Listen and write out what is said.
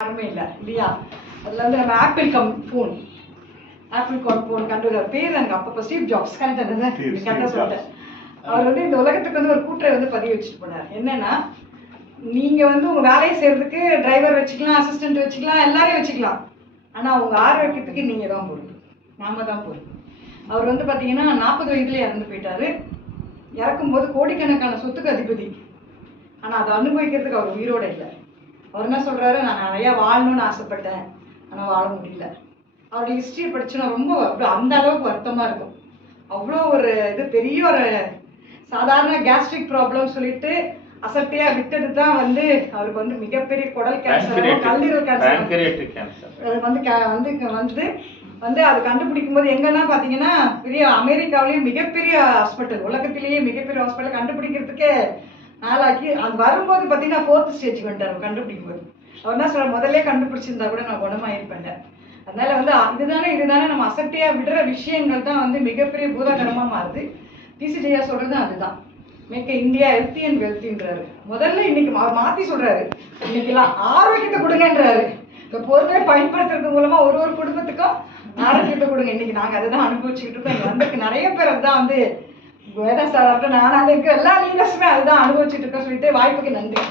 யாருமே இல்லை இல்லையா? அதில் வந்து நம்ம ஆப்பிள் ஃபோன் கண்டுபிடிக்கிற பேர் எனக்கு அப்பப்போ ஸ்டீவ் ஜாப்ஸ் கரெக்டாக சொல்லிட்டேன். அவர் வந்து இந்த உலகத்துக்கு வந்து ஒரு கூற்றை வந்து பதிவு வச்சுட்டு போனார். என்னன்னா, நீங்கள் வந்து உங்கள் வேலையை செய்கிறதுக்கு டிரைவர் வச்சுக்கலாம், அசிஸ்டன்ட் வச்சுக்கலாம், எல்லாரையும் வச்சுக்கலாம். ஆனால் அவங்க ஆரோக்கியத்துக்கு நீங்கள் தான் பொறுப்பு, நாம தான் பொறுப்பு. அவர் வந்து பார்த்தீங்கன்னா 40 வயதுலேயே இறந்து போயிட்டாரு. இறக்கும்போது கோடிக்கணக்கான சொத்துக்கு அதிபதி. ஆனால் அதை அனுபவிக்கிறதுக்கு அவர் உயிரோடு இல்லை. அவர் என்ன சொல்கிறாரு, நான் நிறையா வாழணும்னு ஆசைப்பட்டேன், ஆனால் வாழ முடியல. அவருடைய ஹிஸ்ட்ரி படிச்சுன்னா ரொம்ப அந்த அளவுக்கு வருத்தமாக இருக்கும். அவ்வளோ ஒரு இது பெரிய ஒரு சாதாரண கேஸ்ட்ரிக் ப்ராப்ளம் சொல்லிட்டு அசட்டையாக விட்டது தான் வந்து அவருக்கு வந்து மிகப்பெரிய குடல் கேன்சர், கல்லீரல் கேன்சர் வந்து அது கண்டுபிடிக்கும் போது எங்கன்னா பார்த்தீங்கன்னா பெரிய அமெரிக்காவிலேயே மிகப்பெரிய ஹாஸ்பிட்டல், உலகத்திலேயே மிகப்பெரிய ஹாஸ்பிட்டல் கண்டுபிடிக்கிறதுக்கே நாளாக்கி அது வரும்போது பார்த்தீங்கன்னா 4th ஸ்டேஜ் வந்துட்டார். கண்டுபிடிக்கும் போது அவர் என்ன சொல்ற, முதல்ல கண்டுபிடிச்சிருந்தா கூட நான் குணமாயிருப்பேன். அதனால வந்து இதுதானே நம்ம அசட்டையாக விடுற விஷயங்கள் தான் வந்து மிகப்பெரிய பூதாகரமாக மாறுது. டிசி ஜெயா சொல்றது அதுதான், மேக் இந்தியா ஹெல்த்தி அண்ட் வெல்த்தின்றாரு. முதல்ல இன்னைக்கு அவர் மாற்றி சொல்றாரு, இன்னைக்கெல்லாம் ஆரோக்கியத்தை கொடுங்கன்றாரு. இந்த பொருளை பயன்படுத்துறது மூலமா ஒரு குடும்பத்துக்கும் ஆரோக்கியத்தை கொடுங்க. இன்னைக்கு நாங்கள் அதை தான் அனுபவிச்சுக்கிட்டு இருக்கோம். இங்கே வந்திருக்கு நிறைய பேர் அதுதான் வந்து வேலை சார், நானும் அதுக்கு எல்லா லீடர்ஸுமே அதுதான் அனுபவிச்சுட்டு இருக்கோம். சொல்லிட்டு வாய்ப்புக்கு நன்றி.